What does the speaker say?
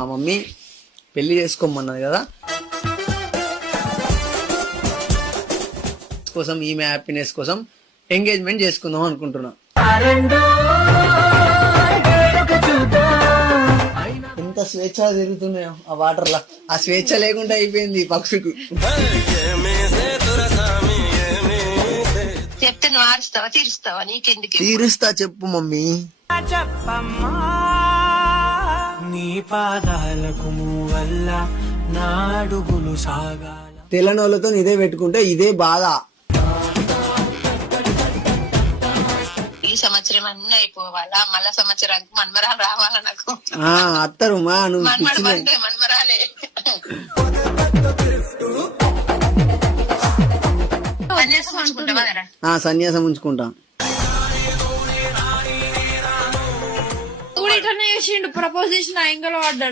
మా మమ్మీ పెళ్లి చేసుకోమన్నది కదా, కోసం ఈమె హ్యాపీనెస్ కోసం ఎంగేజ్మెంట్ చేసుకుందాం అనుకుంటున్నా. ఎంత స్వేచ్ఛ తిరుగుతున్నాయో ఆ వాటర్ లా, ఆ స్వేచ్ఛ లేకుండా అయిపోయింది పక్షుకు. చెప్తే నువ్వు ఆరుస్తావా తీరుస్తావా? నీకెందుకు? తీరుస్తా, చెప్పు మమ్మీ. నీ పాదాలకు వల్ల నా అడుగులు సాగాల. తెల్లనోళ్ళతో ఇదే పెట్టుకుంటే ఇదే బాధ. ఈ సంవత్సరం అన్నీ అయిపోవాలా, మళ్ళా సంవత్సరానికి మన్మరాలు రావాలా నాకు. అత్తరు మా నువ్వు మన్మడు బందే మన్మరాలే. సన్యాసం ఉంచుకుంటా. ఇట్లనే చేసిండు, ప్రపోజ్ చేసిన ఎంగలో పడ్డాడు.